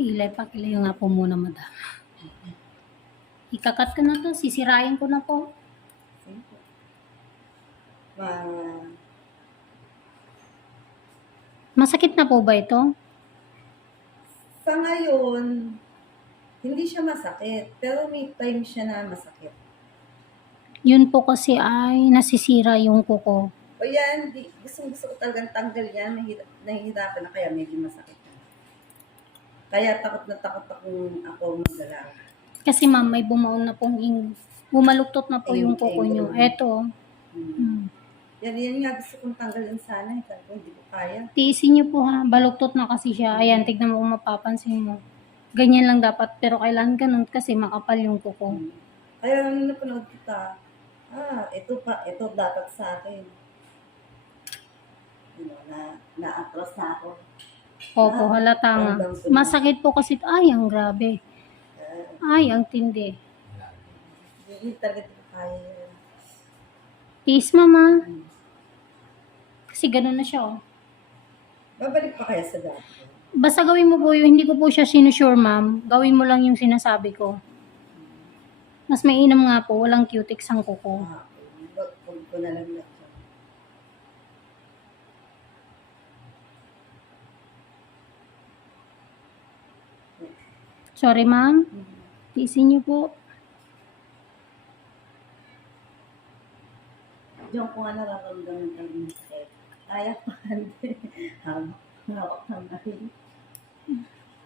Ilay pa kilayo nga po muna, madam. Ikakat ko na to. Sisirain ko na po. Ma, Masakit na po ba ito? sa ngayon, hindi siya masakit. Pero may time siya na masakit. Yun po kasi ay nasisira yung kuko. O yan, di, gusto, gusto ko talagang tanggal yan. Nahihirap, nahihirapan na kaya medyo masakit. Kaya takot na takot akong ako magalaw. Kasi ma'am, may bumaon na pong ing... Bumaluktot na po yung Ing- kuko ing- nyo. Eto. Hmm. Hmm. Yan, yan nga gusto kong tanggalin sana. eh. Sabi ko, hindi ko kaya. Tiisin nyo po ha. Baluktot na kasi siya. Ayan, tignan mo kung mapapansin mo. Ganyan lang dapat. Pero kailangan ganun kasi makapal yung kuko. Hmm. Kaya nung napanood kita, ah, ito pa, ito dapat sa akin. Know, na, na-atras na ako. Opo, halata nga. Masakit po kasi. Ay, ang grabe. Ay, ang tindi. hindi talaga ko kaya. Tiis, mama. Kasi ganun na siya, oh. Babalik pa kaya sa dati. Basta gawin mo po yung, hindi ko po siya sinusure, ma'am. Gawin mo lang yung sinasabi ko. Mas mainam nga po, walang cutex ang kuko. Ah, wag wag ko na lang na Sorry, ma'am. Tiisin niyo po. Diyan ko nga nararamdaman yung sakit. Kaya pa hindi. Hawak ng dahil.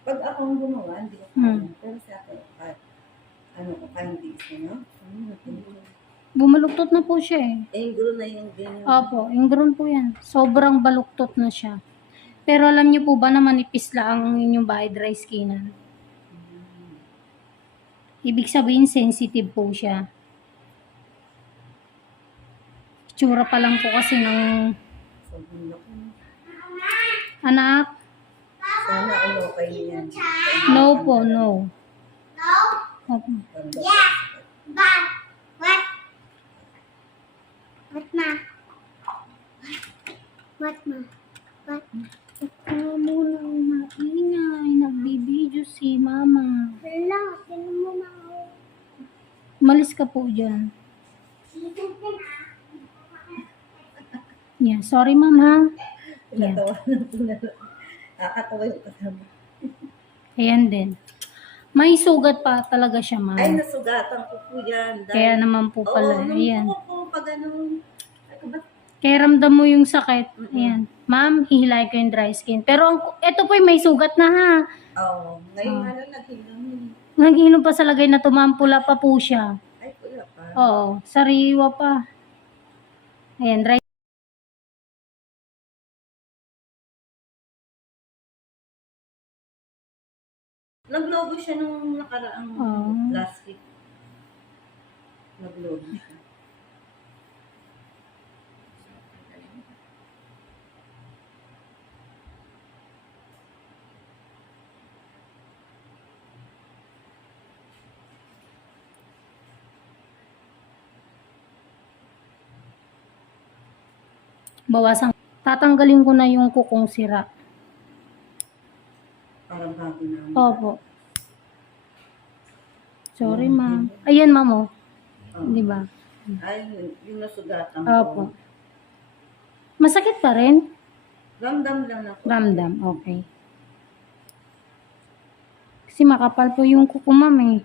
Pag ako ang gumawa, hindi ko kaya. Hmm. Pero sa akin, kahit ano ko, kaya hindi isa, no? Bumaluktot na po siya eh. Anglo na yung ganyan. Opo, ingron po yan. Sobrang baluktot na siya. Pero alam niyo po ba na manipis lang ang inyong bahay dry skinan? Ibig sabihin, sensitive po siya. Tsura pa lang po kasi ng anak. Sana all okay yan. No po, no. Opo. Yeah. What? What ma? What ma? What? Ikaw muna ang maingay. Nagbibideo si mama. Wala, tinan mo na ako. Malis ka po dyan. Yeah, sorry ma'am ha. Yeah. Nakakatawa yung kasama. Ayan din. May sugat pa talaga siya ma'am. Ay, nasugatan ko po yan. Dahil, Kaya naman po pala. Oo, nung Ayan. po po, pag ano, ay, ba, Kaya ramdam mo yung sakit. Mm-mm. Ayan. Ma'am, hihilay ko yung dry skin. Pero ang, ito po yung may sugat na ha. Oo. Ngayon nga lang naghilang yun. Nag-inom pa sa lagay na tumampula pa po siya. Ay, wala pa. Oo, sariwa pa. Ayan, dry Naglogo siya nung nakaraang Oo. last week. Naglogo siya. Bawasan. Tatanggalin ko na yung kukong sira. Parang bago na. Opo. Sorry, ma'am. Ayan, ma'am, oh. Oo. Di ba? Ay, yun- yung nasugatan Opo. ko. Masakit pa rin? Ramdam lang ako. Ramdam, okay. Kasi makapal po yung kuko, ma'am, eh.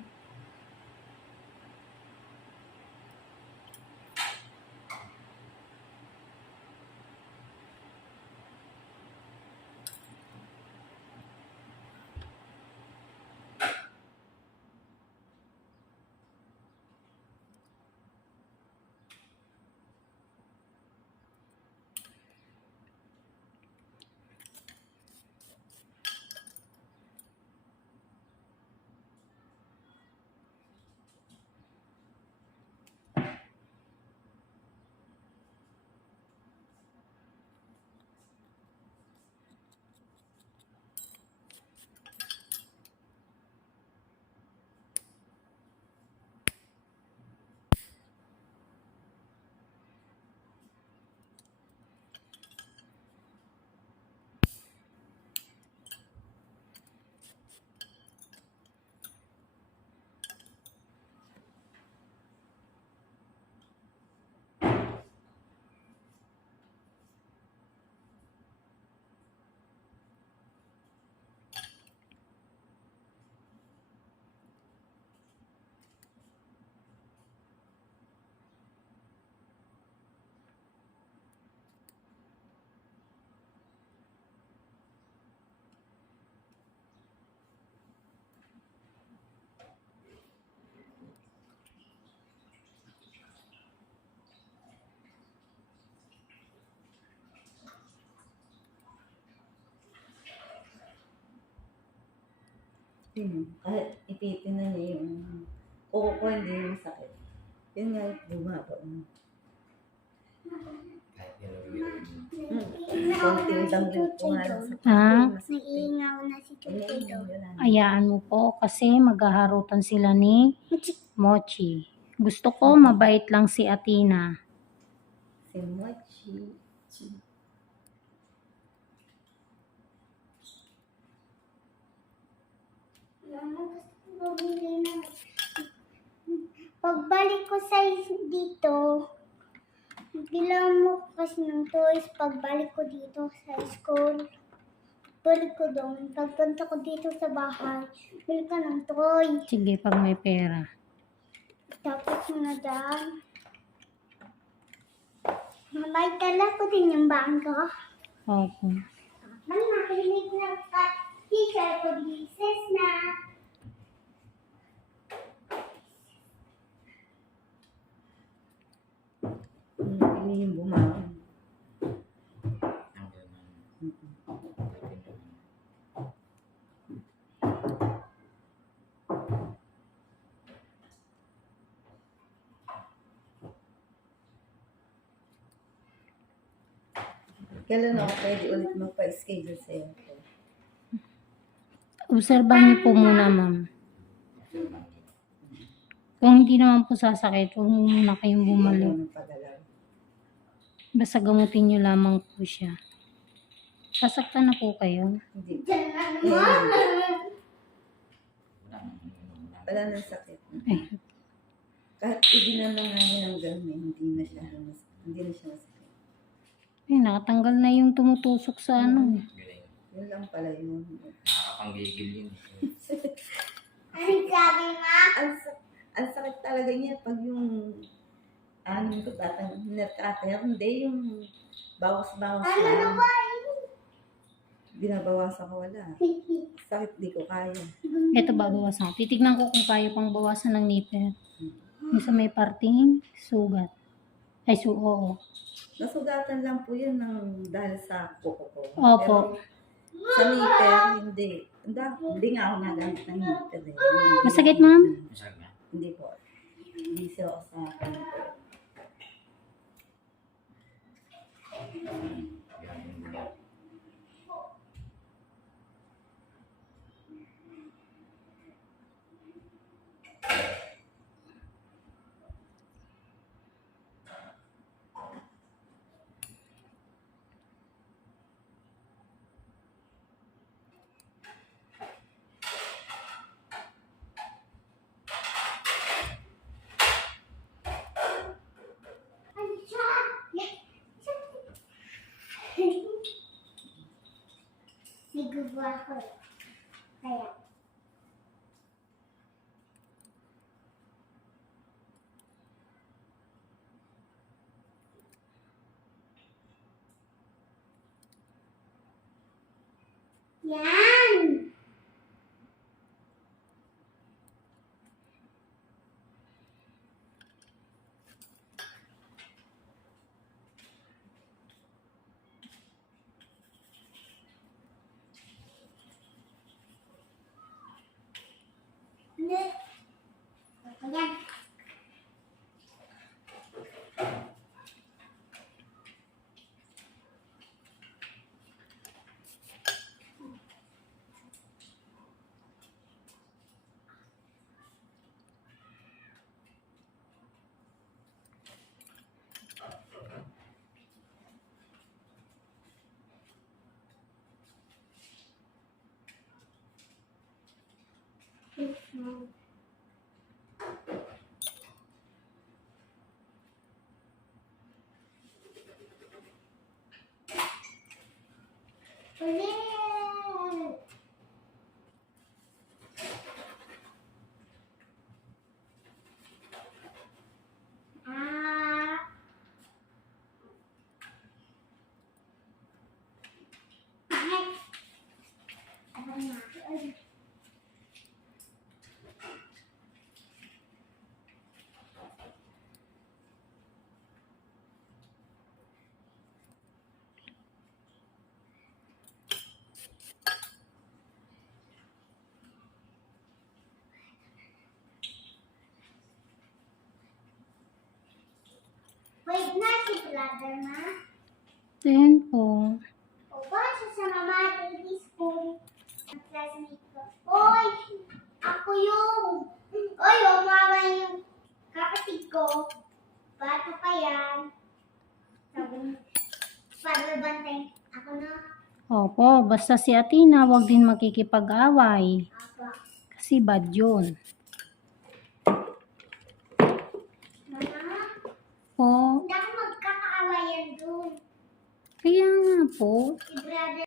Yun, kahit ipitin na niya yung kuko ko, hindi yung sakit. Yun nga, bumaba. Kahit nilawin. Hmm. Sa Ah? Naiingaw na si Chuchido. Ayaan mo po kasi maghaharutan sila ni Mochi. Gusto ko mabait lang si Atina. Si Mochi. Pagbalik ko sa dito, bilang mo ko kasi ng toys pagbalik ko dito sa school. Balik ko doon. Pagpunta ko dito sa bahay, bili ka ng toy. Sige, pag may pera. Tapos na dyan. May dala ko din yung bangko. Opo. Mami, makinig na ka. Teacher ko na. Ini yung bumawa. Ang ganun. Kailan ako pwede ulit magpa-schedule sa iyo? Obserbahan niyo po muna, ma'am. Kung hindi naman po sasakit, huwag muna kayong bumalik. Ano pagalaw? Basta gamutin niyo lamang po siya. Sasaktan na po kayo. Hindi. Eh, wala nang sakit. Ay, Kahit ibinan lang namin ang gano'n, hindi na siya hindi na siya masakit. ay, nakatanggal na yung tumutusok sa ano. Galing. Yun lang pala yun. Nakakapanggigil yun. Anong sabi ma? Ang sakit talaga niya pag yung anin ko tatang nagkater, hindi yung bawas-bawas Ano na lang. ba? Binabawasan ko wala. Sakit di ko kaya. Ito babawasan. Titignan ko kung kaya pang bawasan ng nipple. Yung sa may parting sugat. Ay, su, oo. Nasugatan lang po yun ng dahil sa kuko ko. Opo. Pero sa nipper, hindi. Hindi, hindi nga ako nagamit ng nipper. Eh. Masakit, ma'am? Na. Hindi po. Hindi siya ako sa akin. Galing mo. Ano siya? Siguro ako. Kaya. Yan! Hindi. Ayan. Ulit! Ah. Ay. Ano na? Ay. Brother, ma? Ten po. Siya sa mama baby school? Ang classmate ko. Oy! Ako yung... Oy, yung mama yung kapatid ko. Bata pa yan. Sabi niya, para bantay. Ako na. Opo, basta si Atina, wag din makikipag-away. Kasi bad yun. Mama, Po, hindi ako magkakaawayan doon. Kaya nga po.